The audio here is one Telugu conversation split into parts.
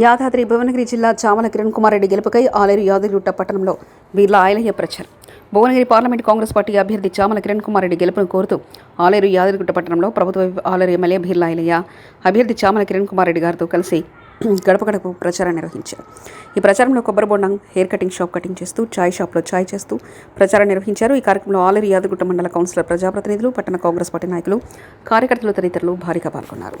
యాదాద్రి భువనగిరి జిల్లా చామల కిరణ్ కుమార్ రెడ్డి గెలుపుకై ఆలేరు యాదగిరిగుట్ట పట్టణంలో వీర్ల ఆయలయ్య ప్రచారం. భువనగిరి పార్లమెంట్ కాంగ్రెస్ పార్టీ అభ్యర్థి చామల కిరణ్ కుమార్ రెడ్డి గెలుపును కోరుతూ ఆలేరు యాదగిరిగుట్ట పట్టణంలో ప్రభుత్వ ఆలేరు ఎమ్మెల్యే బీర్ల ఆయలయ్య అభ్యర్థి చామల కిరణ్ కుమార్ రెడ్డి గారితో కలిసి గడప గడప ప్రచారం నిర్వహించారు. ఈ ప్రచారంలో కొబ్బరి బొండం హెయిర్ కటింగ్ షాప్ కటింగ్ చేస్తూ చాయ్ షాప్లో చాయ్ చేస్తూ ప్రచారం నిర్వహించారు. ఈ కార్యక్రమంలో ఆలేరు యాదగిరిగుట్ట మండల కౌన్సిలర్ ప్రజాప్రతినిధులు పట్టణ కాంగ్రెస్ పార్టీ నాయకులు కార్యకర్తలు తదితరులు భారీగా పాల్గొన్నారు.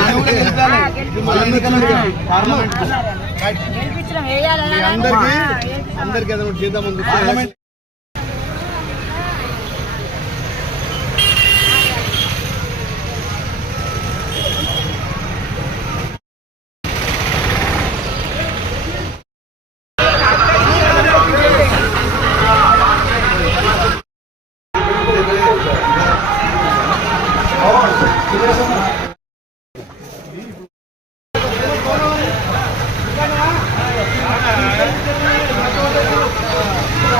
అందరికీ అందరికీ ఏదైనా ఒకటి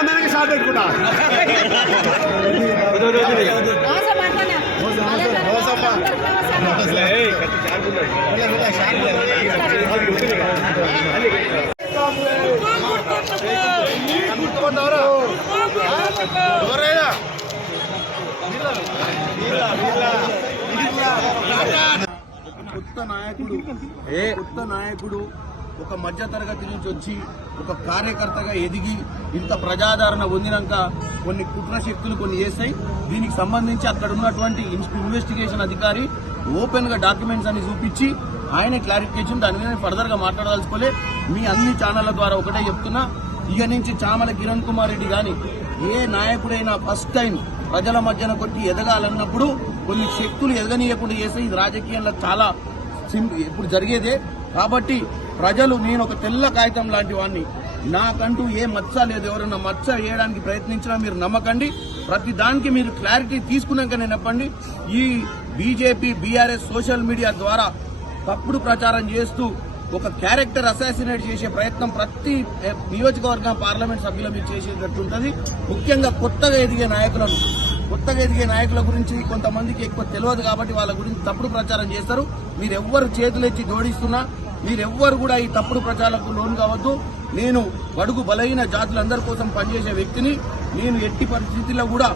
చేద్దాం అనుకుంటున్నాం రేపు షార్ట్ పెట్టుకుంటా కొత్త నాయకుడు కొత్త నాయకుడు. ఒక మధ్య తరగతి నుంచి వచ్చి ఒక కార్యకర్తగా ఎదిగి ఇంత ప్రజాదరణ పొందినాక కొన్ని కుట్ర శక్తులు కొన్ని చేస్తాయి. దీనికి సంబంధించి అక్కడ ఉన్నటువంటి ఇన్వెస్టిగేషన్ అధికారి ఓపెన్గా డాక్యుమెంట్స్ అన్ని చూపించి ఆయన క్లారిఫికేషన్ దాని మీద ఫర్దర్గా మాట్లాడదలుచుకోలే మీ అన్ని ఛానళ్ళ ద్వారా ఒకటే చెప్తున్నా. ఇక నుంచి చామల కిరణ్ కుమార్ రెడ్డి గాని ఏ నాయకుడైనా ఫస్ట్ టైం ప్రజల మధ్యన కొట్టి ఎదగాలన్నప్పుడు కొన్ని శక్తులు ఎదగనీయకుండా చేస్తే ఇది రాజకీయంలో చాలా ఇప్పుడు జరిగేదే. కాబట్టి ప్రజలు నేను ఒక తెల్ల కాగితం లాంటి వాడిని నాకంటూ ఏ మచ్చ లేదు. ఎవరైనా మచ్చ వేయడానికి ప్రయత్నించినా మీరు నమ్మకండి. ప్రతి దానికి మీరు క్లారిటీ తీసుకున్నాక నేను చెప్పండి. ఈ బీజేపీ బీఆర్ఎస్ సోషల్ మీడియా ద్వారా తప్పుడు ప్రచారం చేస్తూ ఒక క్యారెక్టర్ అసాసినేట్ చేసే ప్రయత్నం ప్రతి నియోజకవర్గ నియోజకవర్గం పార్లమెంట్ సభ్యుల మీద చేసేటట్టుంటది ముఖ్యంగా కొత్తగా ఎదిగే నాయకులను కొత్తగా ఎదిగే నాయకుల గురించి కొంతమందికి ఎక్కువ తెలియదు కాబట్టి వాళ్ళ గురించి తప్పుడు ప్రచారం చేస్తారు. మీరు ఎవ్వరు చేతులెచ్చి జోడిస్తున్నా మీరెవ్వరు కూడా ఈ తప్పుడు ప్రచారాలకు లోన్ కావద్దు. నేను బడుగు బలహీన జాతులందరి కోసం పనిచేసే వ్యక్తిని నేను ఎట్టి పరిస్థితుల్లో కూడా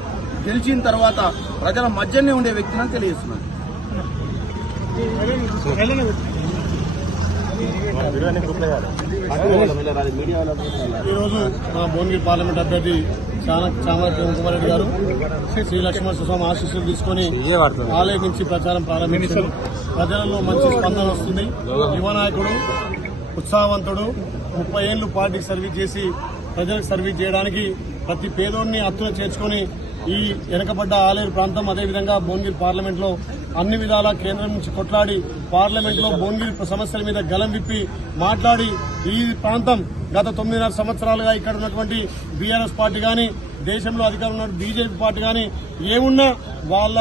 గెలిచిన తర్వాత ప్రజల మధ్యనే ఉండే వ్యక్తిని తెలియజేస్తున్నాను. ఈరోజు మా భువనగిరి పార్లమెంట్ అభ్యర్థి కుమార్ రెడ్డి గారు శ్రీ లక్ష్మణ స్వామి ఆశీస్సులు తీసుకొని ఆలయం నుంచి ప్రచారం ప్రారంభించారు. ప్రజలలో మంచి స్పందన వస్తుంది. యువ నాయకుడు ఉత్సాహవంతుడు ముప్పై ఏళ్ళు పార్టీకి సర్వీస్ చేసి ప్రజలకు సర్వీస్ చేయడానికి ప్రతి పేదోడిని హత్తులో చేర్చుకొని ఈ వెనకబడ్డ ఆలేరు ప్రాంతం అదేవిధంగా భువనగిరి పార్లమెంట్లో అన్ని విధాల కేంద్రం నుంచి కొట్లాడి పార్లమెంట్లో భువనగిరి సమస్యల మీద గలం విప్పి మాట్లాడి ఈ ప్రాంతం గత తొమ్మిదిన్నర సంవత్సరాలుగా ఇక్కడ ఉన్నటువంటి బీఆర్ఎస్ పార్టీ గాని దేశంలో అధికారం ఉన్న బీజేపీ పార్టీ గాని ఏమున్నా వాళ్ళ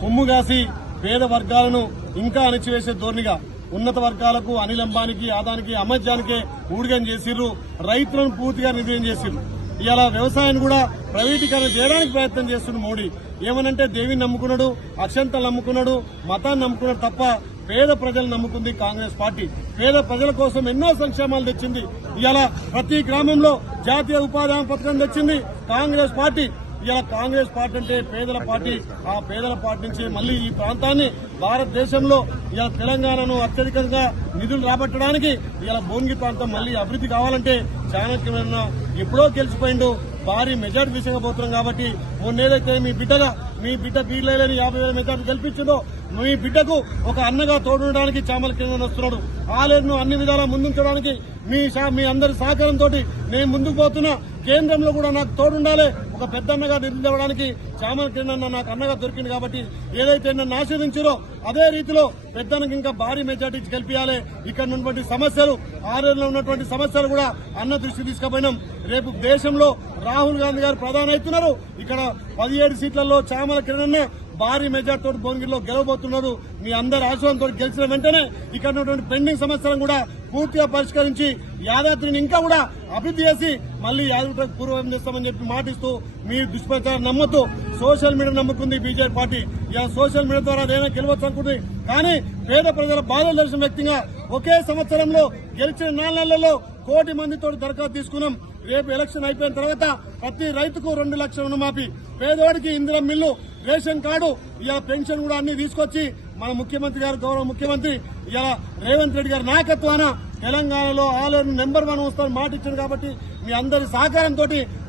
కొమ్ము కాసి పేద వర్గాలను ఇంకా అణచివేసే ధోరణిగా ఉన్నత వర్గాలకు అనిలంబానికి ఆదానికి అమర్జానికే ఊడిగం చేసిర్రు. రైతులను పూర్తిగా నిర్ణయం చేసిర్రు. ఇలా వ్యవసాయాన్ని కూడా ప్రైవేటీకరణ చేయడానికి ప్రయత్నం చేస్తున్న మోడీ. ఏమనంటే దేవిని నమ్ముకున్నాడు అక్షంతలు నమ్ముకున్నాడు మతాన్ని నమ్ముకున్నాడు తప్ప పేద ప్రజలు నమ్ముకుంది కాంగ్రెస్ పార్టీ. పేద ప్రజల కోసం ఎన్నో సంక్షేమాలు తెచ్చింది. ఇలా ప్రతి గ్రామంలో జాతీయ ఉపాధి హామీ పథకం తెచ్చింది కాంగ్రెస్ పార్టీ. ఇలా కాంగ్రెస్ పార్టీ అంటే పేదల పార్టీ. ఆ పేదల పార్టీ నుంచి మళ్ళీ ఈ ప్రాంతాన్ని భారతదేశంలో ఇలా తెలంగాణను అత్యధికంగా నిధులు రాబట్టడానికి ఇలా భువనగిరి ప్రాంతం మళ్ళీ అభివృద్ధి కావాలంటే చాణక్యమైన ఎప్పుడో గెలిచిపోయిండు. భారీ మెజార్టీ విషయపోతున్నాం కాబట్టి మొన్నేదైతే మీ బిడ్డగా మీ బిడ్డ బీర్లేని యాభై వేల మెజార్టీ గెలిపించిందో మీ బిడ్డకు ఒక అన్నగా తోడుండడానికి చామల కింద వస్తున్నాడు. ఆలేరును అన్ని విధాలా ముందుంచడానికి మీ మీ అందరి సహకారంతో నేను ముందుకు పోతున్నా. కేంద్రంలో కూడా నాకు తోడుండాలి. ఒక పెద్ద అన్నగా నిలవడానికి చామల కిరణ్ నాకు అన్నగా దొరికింది కాబట్టి ఏదైతే నన్ను ఆశీర్దించారో అదే రీతిలో పెద్దనకి ఇంకా భారీ మెజార్టీ గెలిపించాలి ఇక్కడ ఉన్నటువంటి సమస్యలు ఆరేళ్ళలో ఉన్నటువంటి సమస్యలు కూడా అన్న దృష్టి తీసుకుపోయినాం. రేపు దేశంలో రాహుల్ గాంధీ గారు ప్రధాని అవుతున్నారు ఇక్కడ పదిహేడు సీట్లలో చామల కిరణ్ భారీ మెజార్టీతో భువనగిరిలో గెలవబోతున్నారు. మీ అందరి ఆశ్రయంతో గెలిచిన వెంటనే ఇక్కడ ఉన్నటువంటి పెండింగ్ సమస్యలను కూడా పూర్తిగా పరిష్కరించి యాదాద్రిని ఇంకా కూడా అభివృద్ధి చేసి మళ్ళీ యాదగిరికి పూర్వం చేస్తామని చెప్పి మాటిస్తూ మీ దుష్ప్రచారం నమ్మొద్దు. సోషల్ మీడియా నమ్ముకుంది బీజేపీ పార్టీ. ఇలా సోషల్ మీడియా ద్వారా అదేనా గెలవచ్చు అనుకుంటుంది. కానీ పేద ప్రజల బాధలు తెలిసిన వ్యక్తిగా ఒకే సంవత్సరంలో గెలిచిన నాలుగు నెలల్లో కోటి మందితో దరఖాస్తు తీసుకున్నాం. రేపు ఎలక్షన్ అయిపోయిన తర్వాత ప్రతి రైతుకు రెండు లక్షల రుణమాఫీ. పేదవాడికి ఇందిరా మిల్లు రేషన్ కార్డు ఇలా పెన్షన్ కూడా అన్ని తీసుకొచ్చి మన ముఖ్యమంత్రి గారు గౌరవ ముఖ్యమంత్రి ఇలా రేవంత్ రెడ్డి గారి నాయకత్వాన తెలంగాణలో ఆలేరు నెంబర్ వన్ వస్తారని మాట ఇచ్చారు కాబట్టి మీ అందరి సహకారంతో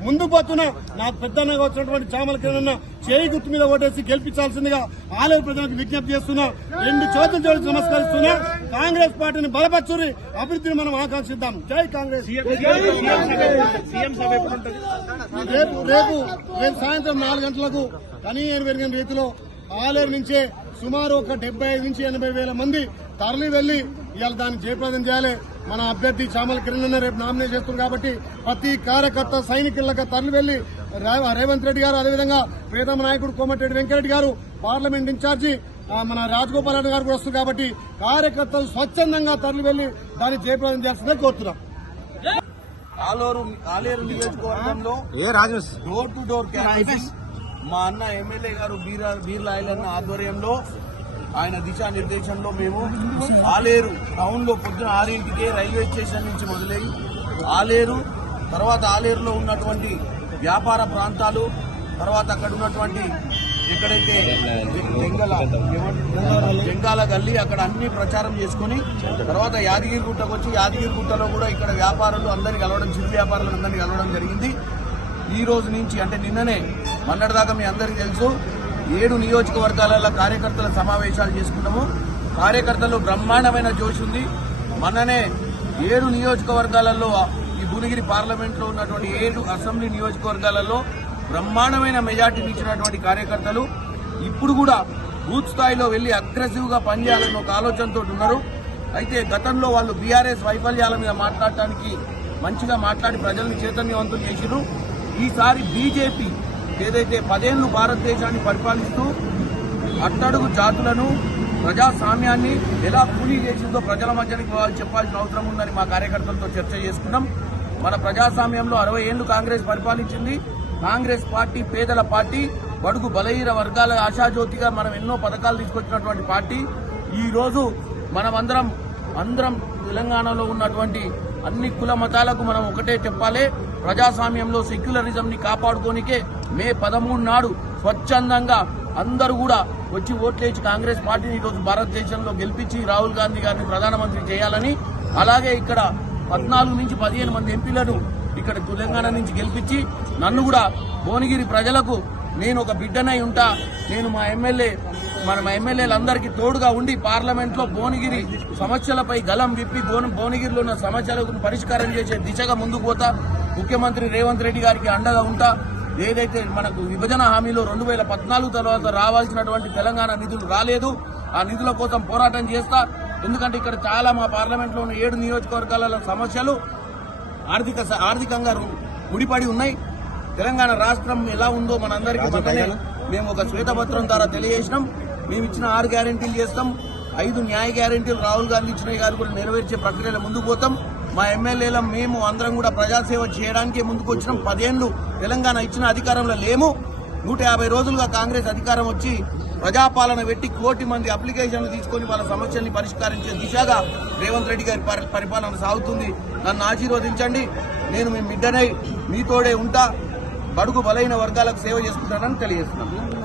ముందుకు పోతున్నా. నాకు పెద్దన్నగా వచ్చినటువంటి చామల కిరణ్ చేయి గుర్తు మీద ఓటేసి గెలిపించాల్సిందిగా ఆలేరు ప్రజలకు విజ్ఞప్తి చేస్తున్నా. రెండు చేతులు జోడించి నమస్కరిస్తున్నా. కాంగ్రెస్ పార్టీని బలపరచుని అభివృద్ధిని మనం ఆకాంక్షిద్దాం. జై కాంగ్రెస్. రేపు రేపు రేపు సాయంత్రం నాలుగు గంటలకు కనీయం పెరిగిన రీతిలో ఆలేరు నుంచే సుమారు ఒక డెబ్బై ఐదు నుంచి ఎనభై వేల మంది తరలి వెళ్ళి ఇవాళ దాన్ని జయప్రదం చేయాలి. మన అభ్యర్థి చామల కిరణ్ రేపు నామినేట్ చేస్తున్నారు కాబట్టి ప్రతి కార్యకర్త సైనికులకు తరలి వెళ్ళి రేవంత్ రెడ్డి గారు అదేవిధంగా ప్రియతమ నాయకుడు కోమటిరెడ్డి వెంకరెడ్డి గారు పార్లమెంట్ ఇన్ఛార్జి మన రాజగోపాల్ రెడ్డి గారు కూడా వస్తారు కాబట్టి కార్యకర్తలు స్వచ్ఛందంగా తరలి వెళ్ళి దాన్ని జయప్రదం చేయాల్సిందే కోరుతున్నాం. ఆలేరు ఆలేరు నియోజకవర్గంలో డోర్ టు డోర్ క్యాంపెయిన్ మా అన్న ఎమ్మెల్యే గారు బీరా బీర్లా ఐలన్న ఆధ్వర్యంలో ఆయన దిశా నిర్దేశంలో మేము ఆలేరు టౌన్లో పొద్దున ఆరింటికే రైల్వే స్టేషన్ నుంచి మొదలై ఆలేరు తర్వాత ఆలేరులో ఉన్నటువంటి వ్యాపార ప్రాంతాలు తర్వాత అక్కడ ఉన్నటువంటి ఎక్కడైతే బెంగళ బెంగాల గల్లీ అక్కడ అన్ని ప్రచారం చేసుకుని తర్వాత యాదగిరిగుట్టకు వచ్చి యాదగిరిగుట్టలో కూడా ఇక్కడ వ్యాపారులు అందరినీ కలవడం చిరు వ్యాపారులు అందరినీ కలవడం జరిగింది. ఈ రోజు నుంచి అంటే నిన్ననే మొన్నటిదాకా మీ అందరికీ తెలుసు ఏడు నియోజకవర్గాలలో కార్యకర్తల సమావేశాలు చేసుకున్నాము. కార్యకర్తలు బ్రహ్మాండమైన జోష్ ఉంది. మననే ఏడు నియోజకవర్గాలలో ఈ భువనగిరి పార్లమెంట్లో ఉన్నటువంటి ఏడు అసెంబ్లీ నియోజకవర్గాలలో బ్రహ్మాండమైన మెజార్టీని ఇచ్చినటువంటి కార్యకర్తలు. ఇప్పుడు కూడా బూత్ స్థాయిలో వెళ్ళి అగ్రెసివ్గా పనిచేయాలని ఒక ఆలోచనతో ఉన్నారు. అయితే గతంలో వాళ్ళు బీఆర్ఎస్ వైఫల్యాల మీద మాట్లాడటానికి మంచిగా మాట్లాడి ప్రజల్ని చైతన్యవంతులు చేసిరు ఈసారి బీజేపీ ఏదైతే పదేళ్ళు భారతదేశాన్ని పరిపాలిస్తూ అట్టడుగు జాతులను ప్రజాస్వామ్యాన్ని ఎలా కూలీ చేసిందో ప్రజల మధ్యకి వాళ్ళు చెప్పాల్సిన అవసరం ఉందని మా కార్యకర్తలతో చర్చ చేసుకున్నాం. మన ప్రజాస్వామ్యంలో అరవై ఏళ్ళు కాంగ్రెస్ పరిపాలించింది. కాంగ్రెస్ పార్టీ పేదల పార్టీ బడుగు బలహీన వర్గాల ఆశాజ్యోతిగా మనం ఎన్నో పథకాలు తీసుకొచ్చినటువంటి పార్టీ. ఈ రోజు మనమందరం అందరం తెలంగాణలో ఉన్నటువంటి అన్ని కుల మతాలకు మనం ఒకటే చెప్పాలి. ప్రజాస్వామ్యంలో సెక్యులరిజం ని కాపాడుకోనికే మే పదమూడు నాడు స్వచ్ఛందంగా అందరూ కూడా వచ్చి ఓట్లేసి కాంగ్రెస్ పార్టీని ఈరోజు భారతదేశంలో గెలిపించి రాహుల్ గాంధీ గారిని ప్రధానమంత్రి చేయాలని అలాగే ఇక్కడ పద్నాలుగు నుంచి పదిహేను మంది ఎంపీలను ఇక్కడ తెలంగాణ నుంచి గెలిపించి నన్ను కూడా భువనగిరి ప్రజలకు నేను ఒక బిడ్డనై ఉంటా నేను మా ఎమ్మెల్యే మన ఎమ్మెల్యేలందరికీ తోడుగా ఉండి పార్లమెంట్లో భువనగిరి సమస్యలపై గలం విప్పి భువన- భువనగిరిలో ఉన్న సమస్యలకు పరిష్కారం చేసే దిశగా ముందుకు పోతా. ముఖ్యమంత్రి రేవంత్ రెడ్డి గారికి అండగా ఉంటా. ఏదైతే మనకు విభజన హామీలో రెండు వేల పద్నాలుగు తర్వాత రావాల్సినటువంటి తెలంగాణ నిధులు రాలేదు ఆ నిధుల కోసం పోరాటం చేస్తా. ఎందుకంటే ఇక్కడ చాలా మా పార్లమెంట్లో ఉన్న ఏడు నియోజకవర్గాల సమస్యలు ఆర్థిక ఆర్థికంగా ముడిపడి ఉన్నాయి. తెలంగాణ రాష్ట్రం ఎలా ఉందో మనందరికీ మేము ఒక శ్వేతపత్రం ద్వారా తెలియజేసినాం. మేము ఇచ్చిన ఆరు గ్యారెంటీలు చేస్తాం. ఐదు న్యాయ గ్యారెంటీలు రాహుల్ గాంధీ ఇచ్చిన గారు కూడా నెరవేర్చే ప్రక్రియలో ముందుకు పోతాం. మా ఎమ్మెల్యేల మేము అందరం కూడా ప్రజాసేవ చేయడానికే ముందుకు వచ్చినాం. పదేళ్ళు తెలంగాణ ఇచ్చిన అధికారంలో లేము. నూట యాభై రోజులుగా కాంగ్రెస్ అధికారం వచ్చి ప్రజాపాలన పెట్టి కోటి మంది అప్లికేషన్లు తీసుకొని వాళ్ళ సమస్యల్ని పరిష్కరించే దిశగా రేవంత్ రెడ్డి గారి పరి- పరిపాలన సాగుతుంది. నన్ను ఆశీర్వదించండి. నేను మీ బిడ్డనై మీతోడే ఉంటా. బడుగు బలైన వర్గాలకు సేవ చేసుకుంటానని తెలియజేస్తున్నాను.